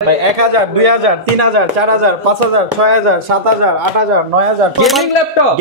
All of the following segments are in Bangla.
ভাই 1000 2000 3000 4000 5000 6000 7000 8000 9000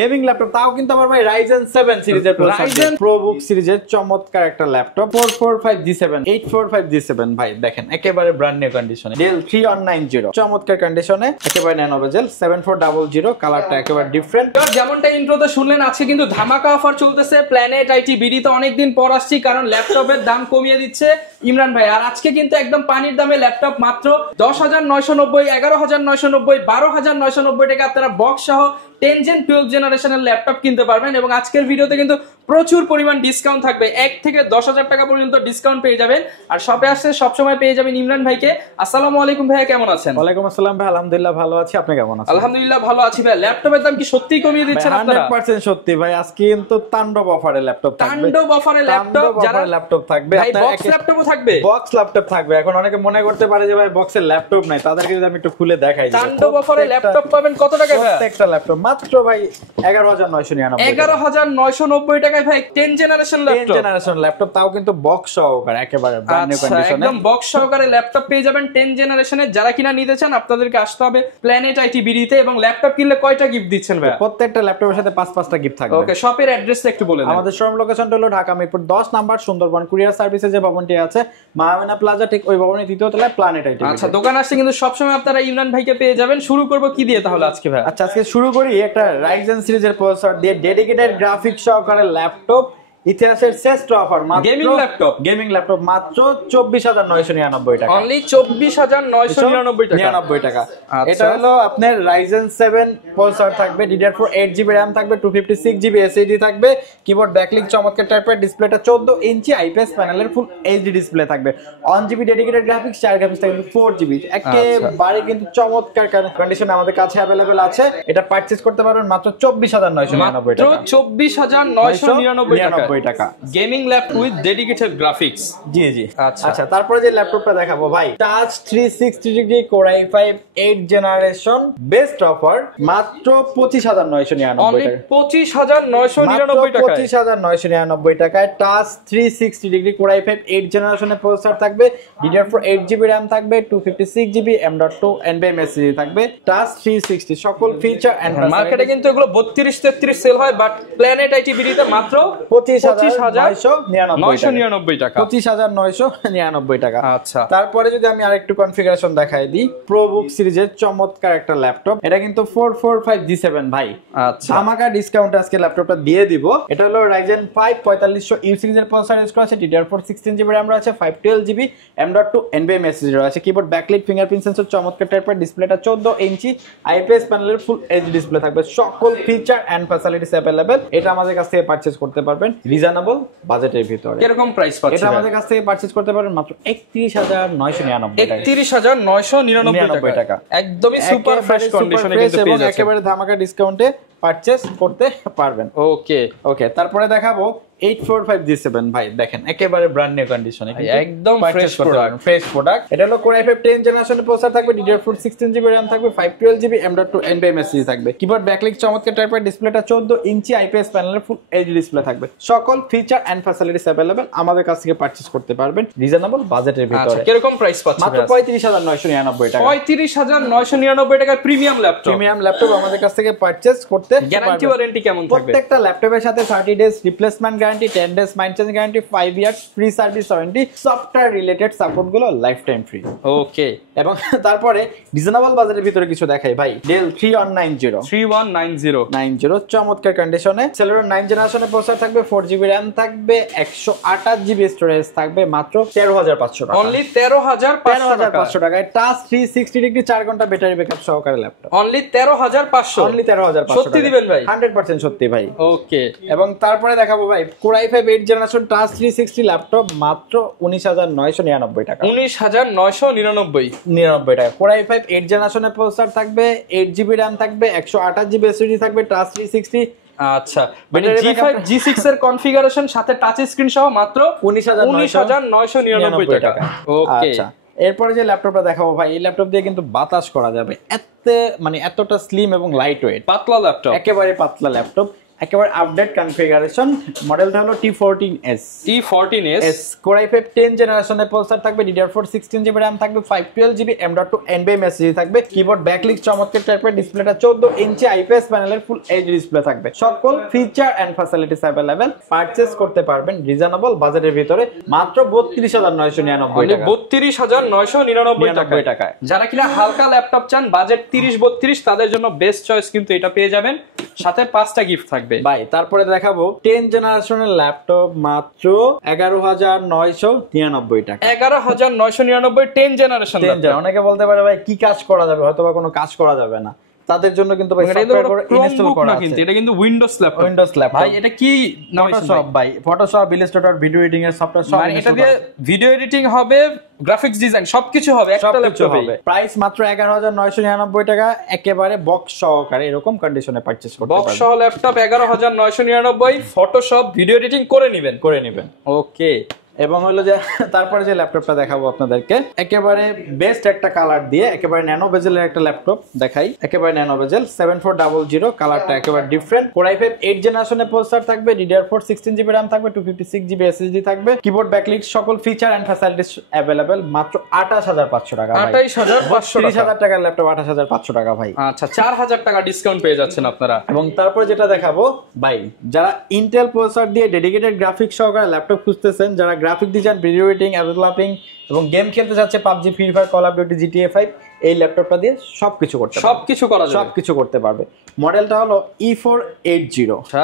গেমিং ল্যাপটপ তাও কিন্তু আমার ভাই Ryzen 7 সিরিজের Ryzen ProBook সিরিজের চমৎকার একটা ল্যাপটপ 445G7 845G7 ভাই দেখেন একেবারে ব্র্যান্ড নিউ কন্ডিশনে Dell 3190 চমৎকার কন্ডিশনে একেবারে ন্যানো বেজেল 7400 কালারটা একেবারে ডিফারেন্ট। যেমনটা ইন্ট্রোতে শুনলেন আজকে কিন্তু ধামাকা অফার চলতেছে প্ল্যানেট আইটি বিডি তে অনেকদিন পর আসছি কারণ ল্যাপটপের দাম কমিয়ে দিচ্ছে ইমরান ভাই। আর আজকে কিন্তু একদম পানির দামে ল্যাপটপ মাত্র 10,990 11,990 12,990 টাকা আপনারা বক্স সহ 10 জেন 12 জেনারেশনের ল্যাপটপ কিনতে পারবেন এবং আজকের ভিডিওতে কিন্তু প্রচুর পরিমাণ ডিসকাউন্ট থাকবে 1 থেকে 10,000 টাকা পর্যন্ত ডিসকাউন্ট পেয়ে যাবেন। আর শপে আসলে সব সময় পেয়ে যাবেন ইমরান ভাইকে। আসসালামু আলাইকুম ভাইয়া, কেমন আছেন? ওয়ালাইকুম আসসালাম ভাই, আলহামদুলিল্লাহ ভালো আছি, আপনি কেমন আছেন? আলহামদুলিল্লাহ ভালো আছি ভাই। ল্যাপটপের দাম কি সত্যি কমিয়ে দিচ্ছেন আপনারা? 100% সত্যি ভাই, আজকে কিন্তু তাণ্ডব অফারে ল্যাপটপ থাকবে। তাণ্ডব অফারে ল্যাপটপ, যারা ল্যাপটপ থাকবে ভাই বক্স ল্যাপটপও থাকবে। বক্স ল্যাপটপ থাকবে। এখন অনেকে মনে করতে পারে যে ভাই বক্সের ল্যাপটপ নাই, তাদেরকে যদি আমি একটু খুলে দেখাই দিই তাণ্ডব অফারে ল্যাপটপ পাবেন কত টাকায় ভাই? প্রত্যেকটা ল্যাপটপ মাত্র ভাই 11,999 11,990 টাকায় ভাই 10 জেনারেশন ল্যাপটপ। 10 জেনারেশন ল্যাপটপ তাও কিন্তু বক্স সহকারে একেবারে ব্র্যান্ড নিউ কন্ডিশনে একদম বক্স সহকারে ল্যাপটপ পেয়ে যাবেন 10 জেনারেশনের। যারা কিনা নিতে চান আপনাদেরকে আসতে হবে প্ল্যানেট আইটি বিডিতে এবং ল্যাপটপ কিনলে কয়টা গিফট দিচ্ছেন ভাই? প্রত্যেকটা ল্যাপটপের সাথে 5টা গিফট থাকবে। ওকে, শপের অ্যাড্রেসটা একটু বলে দেন। আমাদের শোরুম লোকেশনটা হলো ঢাকা মিরপুর 10 নাম্বার সুন্দরবন কুরিয়ার সার্ভিসে যে ভবনটি আছে মাহমেনা প্লাজা, ঠিক ওই ভবনের দ্বিতীয় তলায় প্ল্যানেট আইটি। আচ্ছা, দোকান আসছে কিন্তু সবসময় আপনারা ইমরান ভাইকে পেয়ে যাবেন। শুরু করব কি দিয়ে তাহলে আজকে ভাই? আচ্ছা, আজকে শুরু করি একটা Ryzen সিরিজের প্রসেসর দিয়ে ডেডিকেটেড গ্রাফিক্স সহকারে ল্যাপটপ, ইতিহাসের শ্রেষ্ঠ অফার মাত্র গেমিং ল্যাপটপ মাত্র 24,999 টাকা। অনলি 24,999 টাকা। এটা হলো আপনার Ryzen 7 প্রসেসর থাকবে, DDR4 8GB RAM থাকবে, 256GB SSD থাকবে, কিবোর্ড ব্যাকলিক চমৎকার টাইপের, ডিসপ্লেটা 14 ইঞ্চি আইপিএস প্যানেলের ফুল এইচডি ডিসপ্লে থাকবে, 1GB ডেডিকেটেড গ্রাফিক্স, 4 গ্রাফিক্স থাকবে 4GB একেবারে কিন্তু চমৎকার কন্ডিশনে আমাদের কাছে अवेलेबल আছে। এটা পারচেজ করতে পারবেন মাত্র 24,999 টাকা। মাত্র 24,999 টাকা। Gaming laptop with dedicated graphics. জি জি। আচ্ছা, তারপরে যে ল্যাপটপটা দেখাবো ভাই, touch 360 degree Core i5 8 generation, best offer মাত্র 25,999 টাকা। 25,999 টাকা। 25,999 টাকায় টাচ 360 ডিগ্রি Core i5 8 জেনারেশনের প্রসেসর থাকবে, DDR4 8GB RAM থাকবে, 256GB M.2 NVMe SSD থাকবে, টাচ 360 সকল ফিচার এন্ড মার্কেটে কিন্তু এগুলো 32-33 সেল হয়, বাট প্ল্যানেট আইটি বিডিতে মাত্র 25,999 টাকা। 25,999 টাকা। আচ্ছা, তারপরে যদি আমি আরেকটু কনফিগারেশন দেখাই দিই, ProBook সিরিজের চমৎকার একটা ল্যাপটপ, এটা কিন্তু 445G7 ভাই। আচ্ছা, আমাকে ডিসকাউন্ট আজকে ল্যাপটপটা দিয়ে দিব। এটা হলো Ryzen 5 4500U সিরিজের প্রসেসর ইউজ করা আছে, DDR4 16GB RAM আছে, 512GB M.2 NVMe SSD আছে, কিবোর্ড ব্যাকলাইট ফিঙ্গারপ্রিন্ট সেন্সর চমৎকার টাইপের, ডিসপ্লেটা 14 ইঞ্চি আইপিএস প্যানেলের ফুল এইচডি ডিসপ্লে থাকবে, সকল ফিচার এন্ড ফ্যাসিলিটিস अवेलेबल। এটা আমাদের কাছ থেকে পারচেজ করতে পারবেন রিজনেবল বাজেটের ভিতরে। কিরকম প্রাইস পাচ্ছেন? এটা আমাদের কাছ থেকে পারচেজ করতে পারবেন মাত্র 31,999 টাকা। 31,999 টাকা। একদমই সুপার ফ্রেশ কন্ডিশনে কিন্তু পেয়ে যাচ্ছেন, একেবারে ধামাকা ডিসকাউন্টে পারচেজ করতে পারবেন। ওকে, তারপরে দেখাবো 845G7 ভাই দেখেন একেবারে ব্র্যান্ড নিউ কন্ডিশনে, একদম ফ্রেশ প্রোডাক্ট। এটা হলো Core i5 10 জেনারেশনের প্রসেসর থাকবে, DDR4 16GB RAM থাকবে, 512GB M.2 NVMe SSD থাকবে, কিবোর্ড ব্যাকলিক চমৎকার টাইপের, ডিসপ্লেটা 14 ইঞ্চি আইপিএস প্যানেলের ফুল এইচডি ডিসপ্লে থাকবে, সকল ফিচার এন্ড ফ্যাসিলিটিস अवेलेबल। আমাদের কাছ থেকে পারচেজ করতে পারবেন রিজনেবল বাজেটের ভিতরে। আচ্ছা, কিরকম প্রাইস পাচ্ছেন? মাত্র 35,999 টাকা। 35,999 টাকার প্রিমিয়াম ল্যাপটপ আমাদের কাছ থেকে পারচেজ করতে গ্যারান্টি ওয়ারেন্টি কেমন থাকবে? প্রত্যেকটা ল্যাপটপের সাথে 30 days replacement guarantee, 10 days mind change guarantee, 5 years free service warranty, software related support গুলো লাইফ টাইম ফ্রি। ওকে, এবং তারপরে রিজনেবল বাজারের ভিতরে কিছু দেখাই ভাই, Dell 3190 চমৎকার কন্ডিশনে Celeron 9 জেনারেশনের প্রসেসর থাকবে, 4GB RAM থাকবে, 128GB স্টোরেজ থাকবে, মাত্র 13,500 টাকা। অনলি 13,500 টাকায় টাচ 360 ডিগ্রি 4 ঘন্টা ব্যাটারি ব্যাকআপ সহকারে ল্যাপটপ। অনলি 13,500 সত্যি দিবেন ভাই? 100% সত্যি ভাই। ওকে, এবং তারপরে দেখাবো ভাই Core i5 8 generation touch 360 laptop মাত্র 19,999 টাকা। 19,999 টাকা। Core i5 8 জেনারেশনের প্রসেসর থাকবে, 8GB RAM থাকবে, 128GB SSD থাকবে, টাচ 360। আচ্ছা, মানে G5 G6 এর কনফিগারেশন সাথে টাচ স্ক্রিন সহ মাত্র 19,999 টাকা। ওকে, আচ্ছা, এরপরে যে ল্যাপটপটা দেখাবো ভাই, এই ল্যাপটপ দিয়ে কিন্তু বাতাস করা যাবে, এতটা স্লিম এবং লাইট ওয়েট, পাতলা ল্যাপটপ, একেবারে পাতলা ল্যাপটপ। একেবারে আপডেট কনফিগারেশন, মডেলটা হলো T14s। T14s Core i5 10 জেনারেশনের প্রসেসর থাকবে, DDR4 16GB RAM থাকবে, 512GB M.2 NVMe SSD থাকবে, কিবোর্ড ব্যাকলিট চমৎকার টাইপের, ডিসপ্লেটা 14 ইঞ্চি IPS প্যানেলের ফুল এইচডি ডিসপ্লে থাকবে। সকল feature and facilities available, purchase করতে পারবেন রিজনেবল বাজেটের ভিতরে মাত্র 32999 টাকা। 32999 টাকায় যারা কিনা হালকা ল্যাপটপ চান, বাজেট 30-32, তাদের জন্য বেস্ট চয়েস কিন্তু এটা পেয়ে যাবেন, সাথে 5টা গিফট থাকবে ভাই। তারপরে দেখাবো 10 জেনারেশনের ল্যাপটপ মাত্র 11999 টাকা। 11999 10 জেনারেশন। অনেকে বলতে পারে ভাই কি কাজ করা যাবে, হয়তো বা কোনো কাজ করা যাবে না, তাদের জন্য কিন্তু ভাই সফটওয়্যার করে ইনস্টল করা আছে। কিন্তু এটা কিন্তু উইন্ডোজ ল্যাপটপ। ভাই এটা কি নাম? ফটোশপ ভাই, ফটোশপ, ইলাস্ট্রেটর, ভিডিও এডিটিং এর সফটওয়্যার সব। মানে এটা দিয়ে ভিডিও এডিটিং হবে, গ্রাফিক্স ডিজাইন সবকিছু হবে একটা ল্যাপটপে। প্রাইস মাত্র 11999 টাকা, একেবারে বক্স সহকারে এরকম কন্ডিশনে পারচেজ করতে পারবেন। বক্স সহ ল্যাপটপ 11999, ফটোশপ ভিডিও এডিটিং করে নেবেন। ওকে। এবং হলো যে তারপরে যে ল্যাপটপটা দেখাবো আপনাদেরকে, একেবারে বেস্ট একটা কালার দিয়ে, একেবারে ন্যানো বেজেলের একটা ল্যাপটপ দেখাই, একেবারে ন্যানো বেজেল 7400, কালারটা একেবারে ডিফারেন্ট। Core i5 8 জেনারেশনের প্রসেসর থাকবে, DDR4 16GB RAM থাকবে, 256GB SSD থাকবে, কিবোর্ড ব্যাকলিট সকল ফিচার এন্ড ফ্যাসিলিটিস अवेलेबल, মাত্র 28500 টাকা ভাই। 28500 30000 টাকার ল্যাপটপ 28500 টাকা ভাই। আচ্ছা, 4000 টাকা ডিসকাউন্ট পেয়ে যাচ্ছেন আপনারা। এবং তারপর যেটা দেখাবো ভাই, যারা ইন্টেল প্রসেসর দিয়ে ডেডিকেটেড গ্রাফিক্স সহকারে ল্যাপটপ খুঁজতেছেন, যারা graphic design, video editing, developing এবং গেম খেলতে যাচ্ছে, PUBG, free fire, call of duty, GTA 5, এই ল্যাপটপটা দিয়ে সবকিছু করতে পারবে। মডেলটা হলো E480।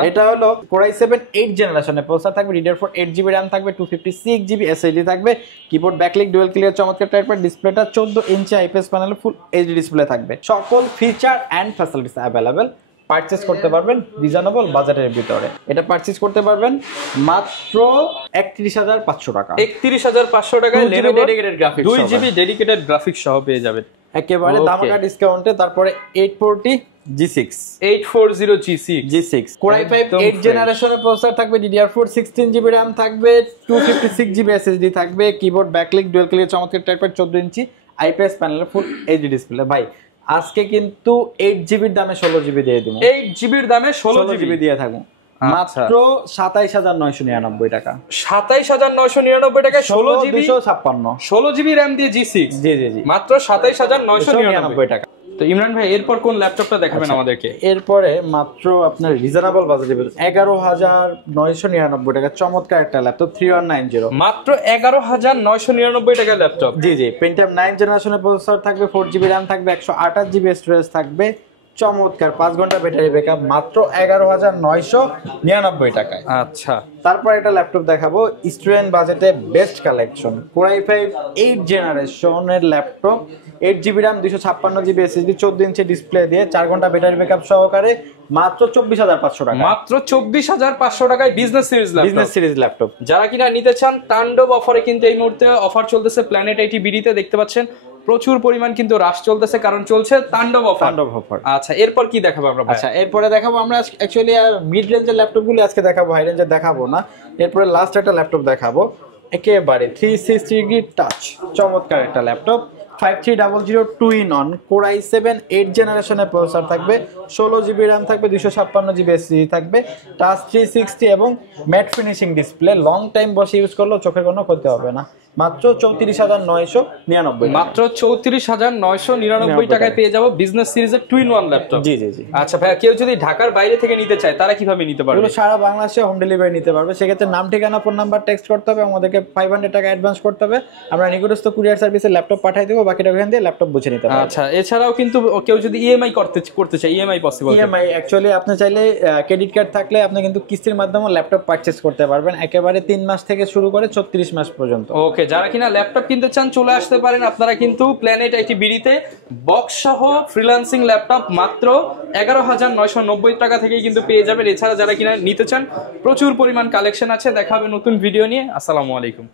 এটা হলো Core i7 8 জেনারেশনের প্রসেসর থাকবে, DDR4 8GB RAM থাকবে, 256GB SSD থাকবে, কিবোর্ড ব্যাকলিট ডুয়াল ক্লিয়ার চমৎকার টাইপের, ডিসপ্লেটা 14 ইঞ্চি IPS প্যানেলের ফুল এইচডি ডিসপ্লে থাকবে। সকল feature and facilities available, purchase করতে পারবেন রিজনেবল বাজেটের ভিতরে। এটা পারচেজ করতে পারবেন মাত্র 31500 টাকা। 31500 টাকায় Lenovo dedicated graphics 2GB dedicated graphics সহ পেয়ে যাবেন একেবারে ধামাকা ডিসকাউন্টে। তারপরে 840 G6 Core i5 8 জেনারেশনের প্রসেসর থাকবে, DDR4 16GB RAM থাকবে, 256GB SSD থাকবে, কিবোর্ড ব্যাকলিট ডুয়াল ক্লিয়ার চমৎকার টাইপের, 14 ইঞ্চি IPS প্যানেলের ফুল এইচডি ডিসপ্লে। ভাই আজকে কিন্তু 8GB এর দামে 16GB দিয়ে দিব। 8GB এর দামে 16GB দিয়ে থাকবো মাত্র 27999 টাকা। 27999 টাকায় 16GB 16GB RAM দিয়ে G6। জি মাত্র 27999 টাকা। তো ইমরান ভাই এরপর কোন ল্যাপটপটা দেখাবেন আমাদেরকে? এরপরে মাত্র আপনার রিজনেবল বাজেটে 11999 টাকা চমৎকার একটা ল্যাপটপ 3190। মাত্র 11999 টাকার ল্যাপটপ। জি Pentium 9 জেনারেশনের প্রসেসর থাকবে, 4GB RAM থাকবে, 128GB স্টোরেজ থাকবে, চমৎকার 5 ঘন্টা ব্যাটারি ব্যাকআপ, মাত্র 11999 টাকায়। আচ্ছা, তারপর একটা ল্যাপটপ দেখাবো স্টুডেন্ট বাজেটে বেস্ট কালেকশন, Core i5 8 জেনারেশনের laptop, 8GB RAM 256GB SSD, 14 inch display দিয়ে 4 ঘন্টা ব্যাটারি ব্যাকআপ সহকারে, মাত্র 24500 টাকা। মাত্র 24500 টাকায় বিজনেস সিরিজ ল্যাপটপ। যারা কিনা নিতে চান, তাণ্ডব অফারে কিন্তু এই মুহূর্তে অফার চলতেছে প্ল্যানেট আইটি বিডিতে, দেখতে পাচ্ছেন প্রচুর পরিমাণ কিন্তু রাশ চলতেছে, কারণ চলছে তাণ্ডব অফার। আচ্ছা, এরপর কি দেখাবো আমরা? আচ্ছা, এরপরে দেখাবো আমরা অ্যাকচুয়ালি মিড রেঞ্জের ল্যাপটপগুলো আজকে দেখাবো, হাই রেঞ্জের দেখাবো না। এরপরে লাস্ট একটা ল্যাপটপ দেখাবো, একেবারে 360 ডিগ্রি টাচ চমৎকার একটা ল্যাপটপ, 5300 2-in-1 Core i7 8 জেনারেশনের প্রসেসর থাকবে, 16GB RAM থাকবে, 256GB SSD থাকবে, টাচ 360 এবং mat finishing display, long time বসে ইউজ করলেও চোখের কোনো ক্ষতি হবে না। মাত্র 34999। মাত্র 34999 টাকায় পেয়ে যাবো বিজনেস সিরিজের 2-in-1 ল্যাপটপ। জি। আচ্ছা ভাই, কেউ যদি ঢাকার বাইরে থেকে নিতে চায় তারা কিভাবে নিতে পারবে? সারা বাংলাদেশে হোম ডেলিভারি নিতে পারবে। সেক্ষেত্রে নাম, ঠিকানা, ফোন নাম্বার টেক্সট করতে হবে, আমাদেরকে 500 টাকা অ্যাডভান্স করতে হবে, আমরা নিকটস্থ কুরিয়ার সার্ভিসে ল্যাপটপ পাঠিয়ে দেবো, বাকিটা ওখান দিয়ে ল্যাপটপ বুঝে নিতে পারবে। আচ্ছা, এছাড়াও কিন্তু কেউ যদি ইএমআই করতে চায়, ইএমআই পসিবল? ইএমআই অ্যাকচুয়ালি আপনি চাইলে ক্রেডিট কার্ড থাকলে আপনি কিন্তু কিস্তির মাধ্যমে ল্যাপটপ পারচেজ করতে পারবেন, একেবারে 3 মাস থেকে শুরু করে 36 মাস পর্যন্ত। ওকে, যারা কিনা ল্যাপটপ কিনতে চান চলে আসতে পারেন আপনারা কিন্তু প্ল্যানেট আইটি বিডিতে। বক্স সহ ফ্রিল্যান্সিং ল্যাপটপ মাত্র 11990 টাকা থেকেই কিন্তু পেয়ে যাবেন। এছাড়া যারা কিনা নিতে চান, প্রচুর পরিমাণ কালেকশন আছে। দেখা হবে নতুন ভিডিও নিয়ে। আসসালামু আলাইকুম।